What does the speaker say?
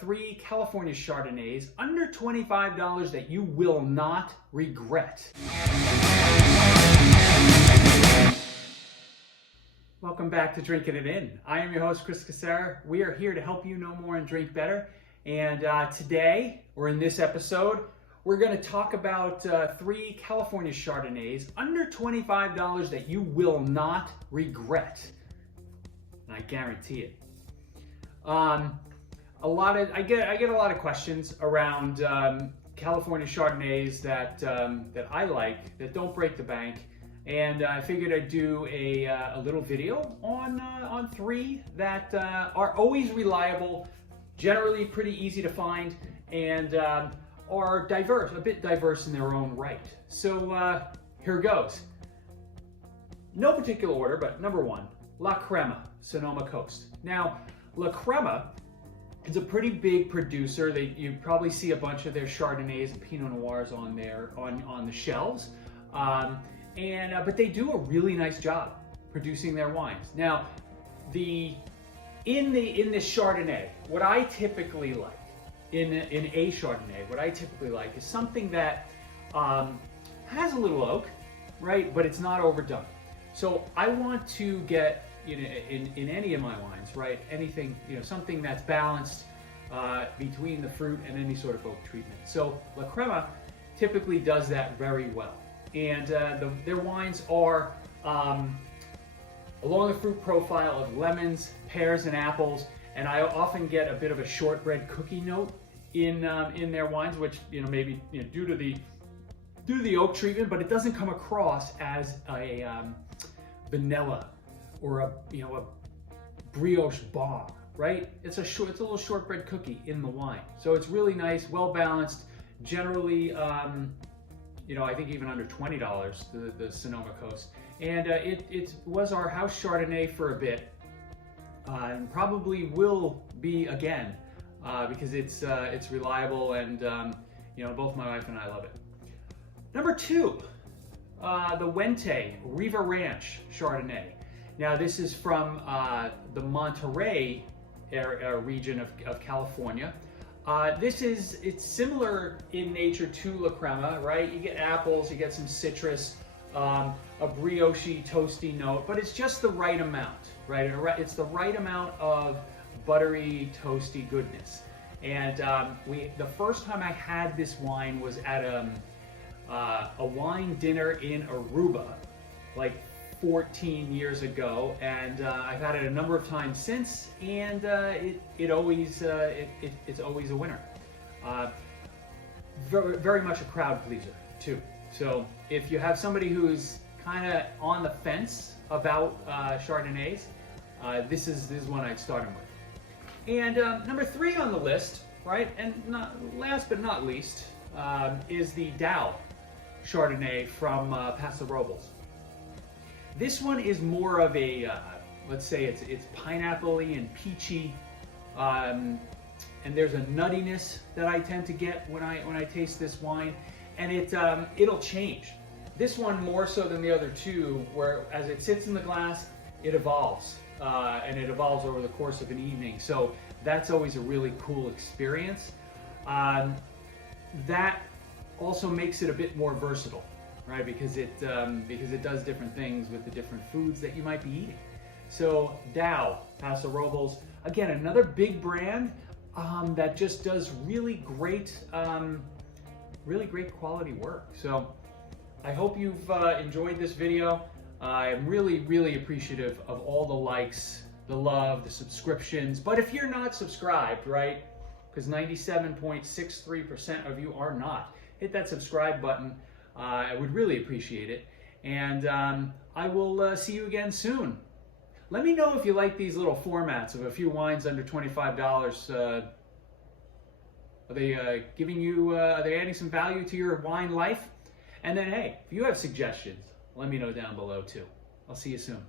3 California Chardonnays under $25 that you will not regret. Welcome back to Drinking It In. I am your host, Chris Casera. We are here to help you know more and drink better. And today, or in this episode, we're going to talk about 3 California Chardonnays under $25 that you will not regret. And I guarantee it. I get a lot of questions around California Chardonnays that I like, that don't break the bank. And I figured I'd do a little video on 3 that are always reliable, generally pretty easy to find, and are diverse, a bit diverse in their own right. So here goes. No particular order, but number 1, La Crema, Sonoma Coast. Now, La Crema is a pretty big producer. You probably see a bunch of their Chardonnays and Pinot Noirs on the shelves. But they do a really nice job producing their wines. Now, in this Chardonnay, what I typically like in a Chardonnay, what I typically like is something that has a little oak, right? But it's not overdone. So I want to get in any of my wines, right? Anything, something that's balanced between the fruit and any sort of oak treatment. So La Crema typically does that very well. And their wines are along the fruit profile of lemons, pears, and apples. And I often get a bit of a shortbread cookie note in their wines, which maybe due to the oak treatment, but it doesn't come across as a vanilla or a brioche bomb, right? It's a little shortbread cookie in the wine. So it's really nice, well balanced. Generally, I think even under $20, the Sonoma Coast. And it was our house Chardonnay for a bit, and probably will be again, because it's reliable, and both my wife and I love it. Number 2, the Wente Riva Ranch Chardonnay. Now this is from the Monterey region of California. It's similar in nature to La Crema, right? You get apples, you get some citrus, a brioche, toasty note, but it's just the right amount, right? It's the right amount of buttery, toasty goodness. And the first time I had this wine was at a wine dinner in Aruba, like 14 years ago, and I've had it a number of times since, and it's always a winner. Very much a crowd pleaser too. So if you have somebody who's kind of on the fence about Chardonnays, this is one I'd start them with. And number 3 on the list, right, and last but not least, is the Dow Chardonnay from Paso Robles. This one is more of a, let's say it's pineapple-y and peachy, and there's a nuttiness that I tend to get when I taste this wine, and it'll change. This one more so than the other 2, where as it sits in the glass, it evolves, and it evolves over the course of an evening. So that's always a really cool experience. That also makes it a bit more versatile, right? Because it does different things with the different foods that you might be eating. So Dow, Paso Robles, again, another big brand that just does really great quality work. So I hope you've enjoyed this video. I'm really, really appreciative of all the likes, the love, the subscriptions. But if you're not subscribed, right, because 97.63% of you are not, hit that subscribe button. I would really appreciate it. And I will see you again soon. Let me know if you like these little formats of a few wines under $25. Are they are they adding some value to your wine life? And then, hey, if you have suggestions, let me know down below too. I'll see you soon.